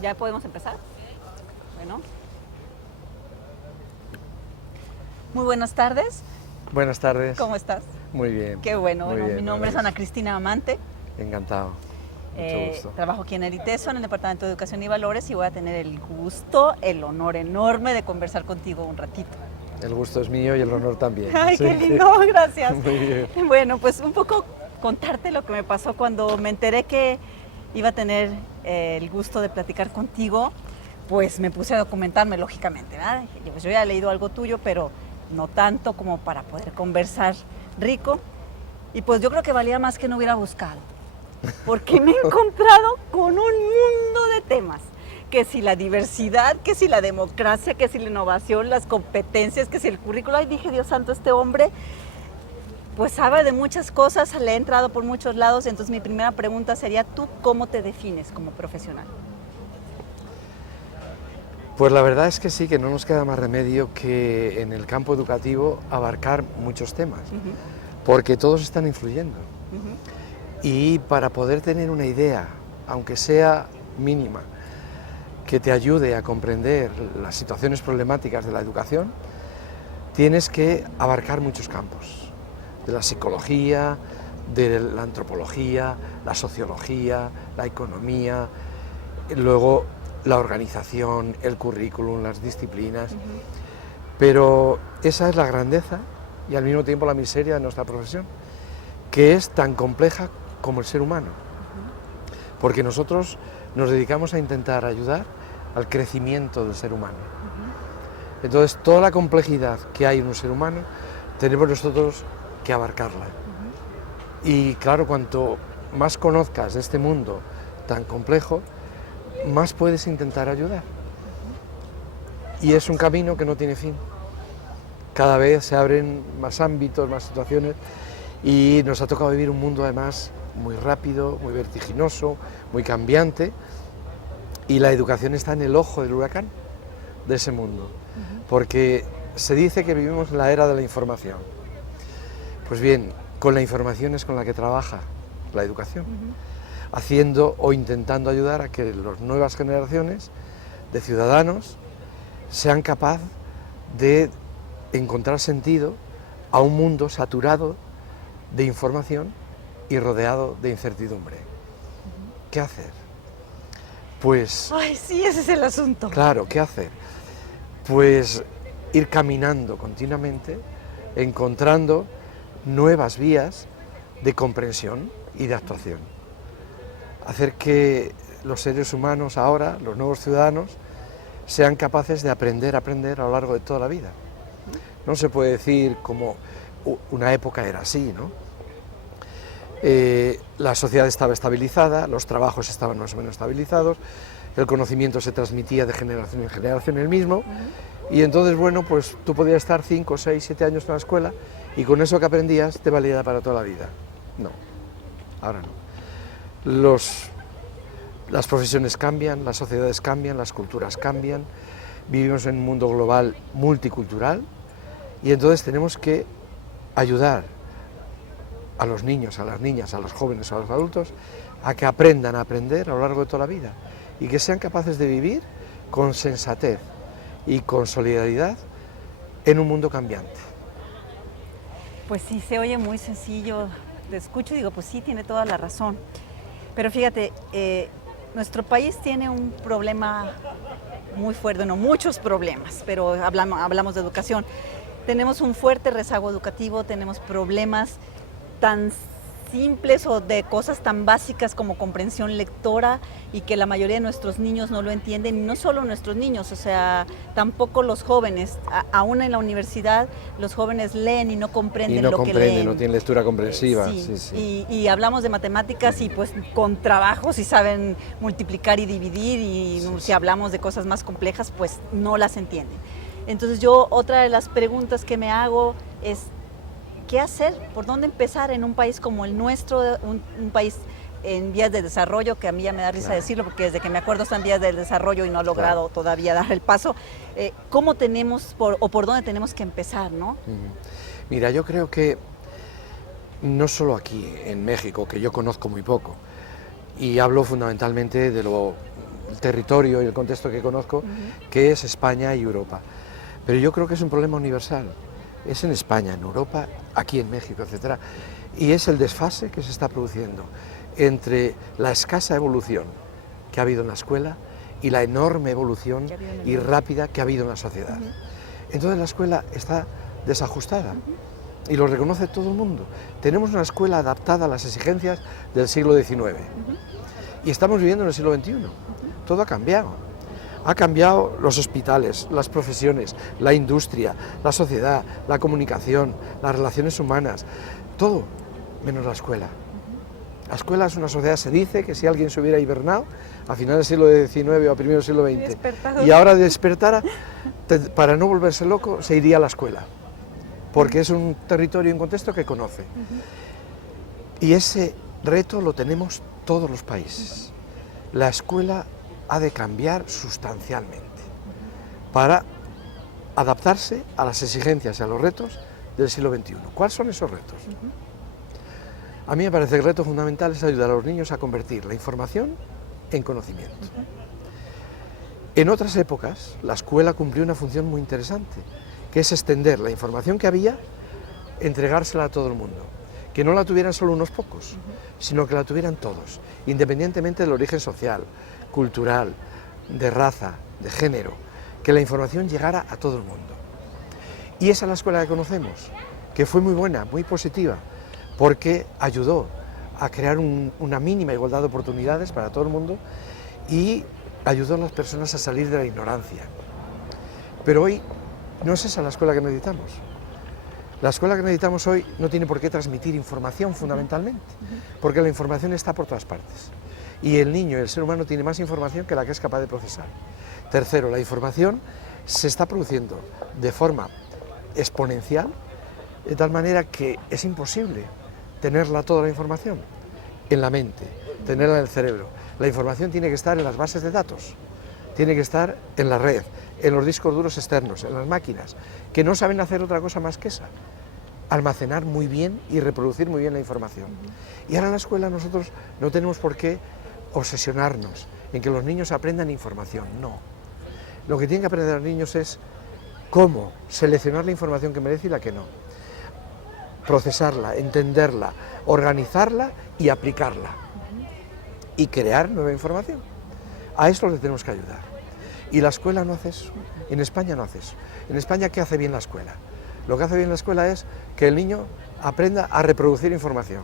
¿Ya podemos empezar? Bueno. Muy buenas tardes. Buenas tardes. ¿Cómo estás? Muy bien. Qué bueno. Muy Bueno, bien, mi nombre es maravilloso. Ana Cristina Amante. Encantado. Mucho gusto. Trabajo aquí en el ITESO, en el Departamento de Educación y Valores, y voy a tener el gusto, el honor enorme de conversar contigo un ratito. El gusto es mío y el honor también. Ay, Sí, qué lindo, gracias. Muy bien. Bueno, pues un poco contarte lo que me pasó cuando me enteré que iba a tener el gusto de platicar contigo. Pues me puse a documentarme, lógicamente, ¿verdad? Pues yo ya he leído algo tuyo, pero no tanto como para poder conversar rico. Y pues yo creo que valía más que no hubiera buscado, porque me he encontrado con un mundo de temas. Que si la diversidad, que si la democracia, que si la innovación, las competencias, que si el currículo. Ay, dije, Dios santo, este hombre pues sabe de muchas cosas, le he entrado por muchos lados. Entonces mi primera pregunta sería, ¿tú cómo te defines como profesional? Pues la verdad es que sí, que no nos queda más remedio que en el campo educativo abarcar muchos temas, porque todos están influyendo. Y para poder tener una idea, aunque sea mínima, que te ayude a comprender las situaciones problemáticas de la educación, tienes que abarcar muchos campos, de la psicología, de la antropología, la sociología, la economía, luego la organización, el currículum, las disciplinas. Pero esa es la grandeza y al mismo tiempo la miseria de nuestra profesión, que es tan compleja como el ser humano, porque nosotros nos dedicamos a intentar ayudar al crecimiento del ser humano. Entonces, toda la complejidad que hay en un ser humano, tenemos nosotros que abarcarla. Y claro, cuanto más conozcas de este mundo tan complejo, más puedes intentar ayudar. Y es un camino que no tiene fin. Cada vez se abren más ámbitos, más situaciones, y nos ha tocado vivir un mundo además muy rápido, muy vertiginoso, muy cambiante, y la educación está en el ojo del huracán de ese mundo, porque se dice que vivimos en la era de la información. Pues bien, con la información es con la que trabaja la educación, haciendo o intentando ayudar a que las nuevas generaciones de ciudadanos sean capaces de encontrar sentido a un mundo saturado de información y rodeado de incertidumbre. ¿Qué hacer? Pues... Ay, sí, ese es el asunto. Claro, ¿qué hacer? Pues ir caminando continuamente, encontrando nuevas vías de comprensión y de actuación. Hacer que los seres humanos ahora, los nuevos ciudadanos, sean capaces de aprender a lo largo de toda la vida. No se puede decir como una época era así, ¿no? La sociedad estaba estabilizada, los trabajos estaban más o menos estabilizados, el conocimiento se transmitía de generación en generación el mismo, y entonces, bueno, pues tú podías estar 5, 6, 7 años en la escuela y con eso que aprendías te valía para toda la vida. No, ahora no. Las profesiones cambian, las sociedades cambian, las culturas cambian, vivimos en un mundo global multicultural y entonces tenemos que ayudar a los niños, a las niñas, a los jóvenes, a los adultos, a que aprendan a aprender a lo largo de toda la vida y que sean capaces de vivir con sensatez y con solidaridad en un mundo cambiante. Pues sí, se oye muy sencillo, te escucho y digo, pues sí, tiene toda la razón. Pero fíjate, nuestro país tiene un problema muy fuerte, no muchos problemas, pero hablamos de educación. Tenemos un fuerte rezago educativo, tenemos problemas tan simples o de cosas tan básicas como comprensión lectora y que la mayoría de nuestros niños no lo entienden, y no solo nuestros niños, o sea, tampoco los jóvenes, aún en la universidad los jóvenes leen y no comprenden lo que leen. No tienen lectura comprensiva. Sí. Y hablamos de matemáticas y pues con trabajo si saben multiplicar y dividir, y si hablamos de cosas más complejas pues no las entienden. Entonces yo, otra de las preguntas que me hago es, ¿qué hacer? ¿Por dónde empezar en un país como el nuestro, un país en vías de desarrollo, que a mí ya me da risa decirlo porque desde que me acuerdo está en vías de desarrollo y no ha logrado todavía dar el paso? ¿Cómo tenemos por dónde tenemos que empezar, no? Mira, yo creo que no solo aquí en México, que yo conozco muy poco, y hablo fundamentalmente de lo territorio y el contexto que conozco, que es España y Europa. Pero yo creo que es un problema universal. Es en España, en Europa, aquí en México, etc. Y es el desfase que se está produciendo entre la escasa evolución que ha habido en la escuela y la enorme evolución y rápida que ha habido en la sociedad. Entonces la escuela está desajustada y lo reconoce todo el mundo. Tenemos una escuela adaptada a las exigencias del siglo XIX y estamos viviendo en el siglo XXI. Todo ha cambiado. Ha cambiado los hospitales, las profesiones, la industria, la sociedad, la comunicación, las relaciones humanas, todo menos la escuela. La escuela es una sociedad, se dice que si alguien se hubiera hibernado a finales del siglo XIX o a primeros del siglo XX y ahora despertara, para no volverse loco, se iría a la escuela, porque es un territorio y un contexto que conoce. Y ese reto lo tenemos todos los países. La escuela ha de cambiar sustancialmente para adaptarse a las exigencias y a los retos del siglo XXI. ¿Cuáles son esos retos? A mí me parece que el reto fundamental es ayudar a los niños a convertir la información en conocimiento. En otras épocas, la escuela cumplió una función muy interesante, que es extender la información que había, entregársela a todo el mundo. Que no la tuvieran solo unos pocos, sino que la tuvieran todos, independientemente del origen social, cultural, de raza, de género, que la información llegara a todo el mundo. Y esa es la escuela que conocemos, que fue muy buena, muy positiva, porque ayudó a crear una mínima igualdad de oportunidades para todo el mundo y ayudó a las personas a salir de la ignorancia. Pero hoy no es esa la escuela que necesitamos. La escuela que necesitamos hoy no tiene por qué transmitir información fundamentalmente, porque la información está por todas partes. Y el niño, el ser humano, tiene más información que la que es capaz de procesar. Tercero, la información se está produciendo de forma exponencial, de tal manera que es imposible tenerla toda la información en la mente, tenerla en el cerebro. La información tiene que estar en las bases de datos, tiene que estar en la red, en los discos duros externos, en las máquinas, que no saben hacer otra cosa más que esa, almacenar muy bien y reproducir muy bien la información. Y ahora en la escuela nosotros no tenemos por qué obsesionarnos en que los niños aprendan información, no. Lo que tienen que aprender los niños es cómo seleccionar la información que merece y la que no. Procesarla, entenderla, organizarla y aplicarla. Y crear nueva información. A eso le tenemos que ayudar. Y la escuela no hace eso. En España no hace eso. En España, ¿qué hace bien la escuela? Lo que hace bien la escuela es que el niño aprenda a reproducir información.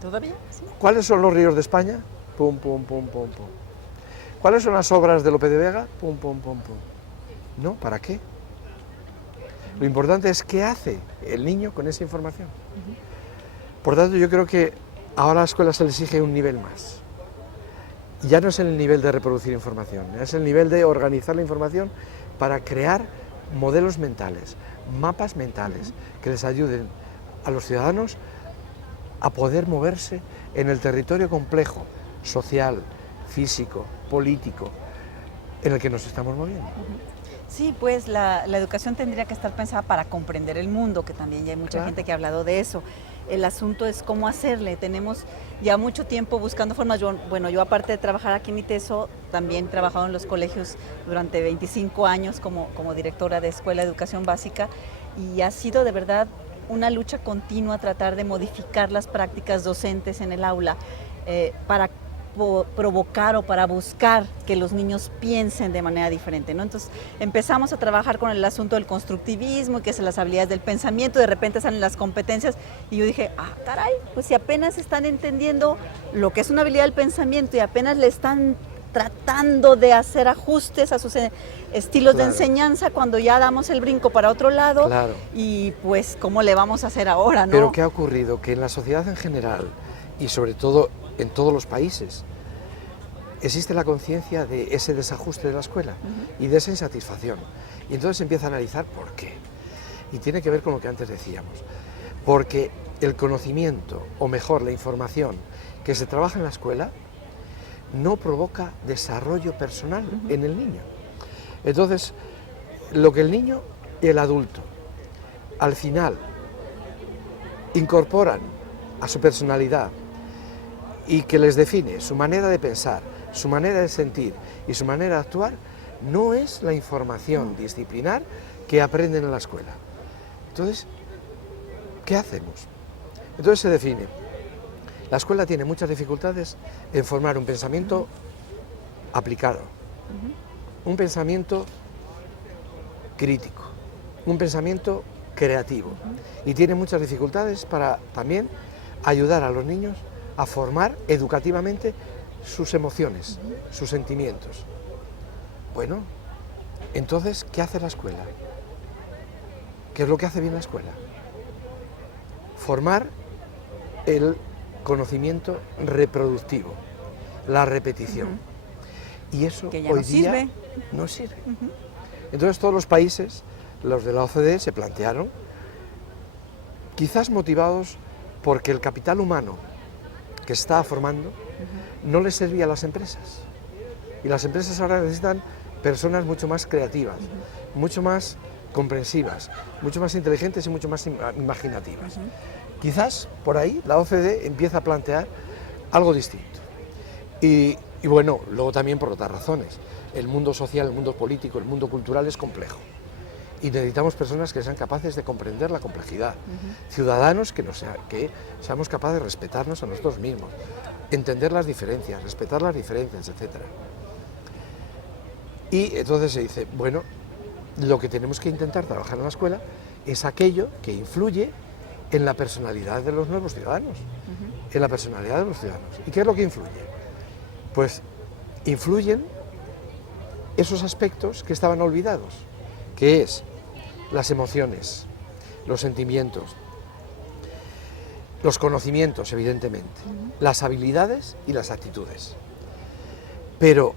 ¿Todavía? Sí. ¿Cuáles son los ríos de España? Pum, pum, pum, pum, pum. ¿Cuáles son las obras de Lope de Vega? Pum, pum, pum, pum. No, ¿para qué? Lo importante es qué hace el niño con esa información. Por tanto, yo creo que ahora a la escuela se le exige un nivel más. Ya no es el nivel de reproducir información, es el nivel de organizar la información para crear modelos mentales, mapas mentales, que les ayuden a los ciudadanos a poder moverse en el territorio complejo, social, físico, político, en el que nos estamos moviendo. Sí, pues la educación tendría que estar pensada para comprender el mundo, que también ya hay mucha gente que ha hablado de eso. El asunto es cómo hacerle. Tenemos ya mucho tiempo buscando formas. Yo aparte de trabajar aquí en ITESO, también he trabajado en los colegios durante 25 años como directora de Escuela de Educación Básica y ha sido de verdad una lucha continua tratar de modificar las prácticas docentes en el aula para provocar o para buscar que los niños piensen de manera diferente, ¿no? Entonces empezamos a trabajar con el asunto del constructivismo, que es las habilidades del pensamiento, de repente salen las competencias y yo dije, caray, pues si apenas están entendiendo lo que es una habilidad del pensamiento y apenas le están tratando de hacer ajustes a sus estilos de enseñanza cuando ya damos el brinco para otro lado y pues cómo le vamos a hacer ahora, ¿no? Pero ¿qué ha ocurrido? Que en la sociedad en general y sobre todo en todos los países existe la conciencia de ese desajuste de la escuela y de esa insatisfacción. Y entonces se empieza a analizar por qué. Y tiene que ver con lo que antes decíamos. Porque el conocimiento, o mejor, la información que se trabaja en la escuela, no provoca desarrollo personal en el niño. Entonces, lo que el niño y el adulto al final incorporan a su personalidad y que les define su manera de pensar, su manera de sentir y su manera de actuar, no es la información disciplinar que aprenden en la escuela. Entonces, ¿qué hacemos? Entonces se define. La escuela tiene muchas dificultades en formar un pensamiento aplicado, un pensamiento crítico, un pensamiento creativo, y tiene muchas dificultades para también ayudar a los niños a formar educativamente sus emociones, sus sentimientos. Bueno, entonces, ¿qué hace la escuela? ¿Qué es lo que hace bien la escuela? Formar el conocimiento reproductivo, la repetición. Y eso que ya hoy no día sirve. no sirve. Entonces todos los países, los de la OCDE, se plantearon, quizás motivados porque el capital humano que se estaba formando no les servía a las empresas. Y las empresas ahora necesitan personas mucho más creativas, mucho más comprensivas, mucho más inteligentes y mucho más imaginativas. Quizás por ahí la OCDE empieza a plantear algo distinto. Y bueno, luego también por otras razones. El mundo social, el mundo político, el mundo cultural es complejo. Y necesitamos personas que sean capaces de comprender la complejidad. Ciudadanos que seamos capaces de respetarnos a nosotros mismos, entender las diferencias, respetar las diferencias, etc. Y entonces se dice, bueno, lo que tenemos que intentar trabajar en la escuela es aquello que influye en la personalidad de los nuevos ciudadanos, en la personalidad de los ciudadanos. ¿Y qué es lo que influye? Pues influyen esos aspectos que estaban olvidados, que es las emociones, los sentimientos, los conocimientos, evidentemente, las habilidades y las actitudes. Pero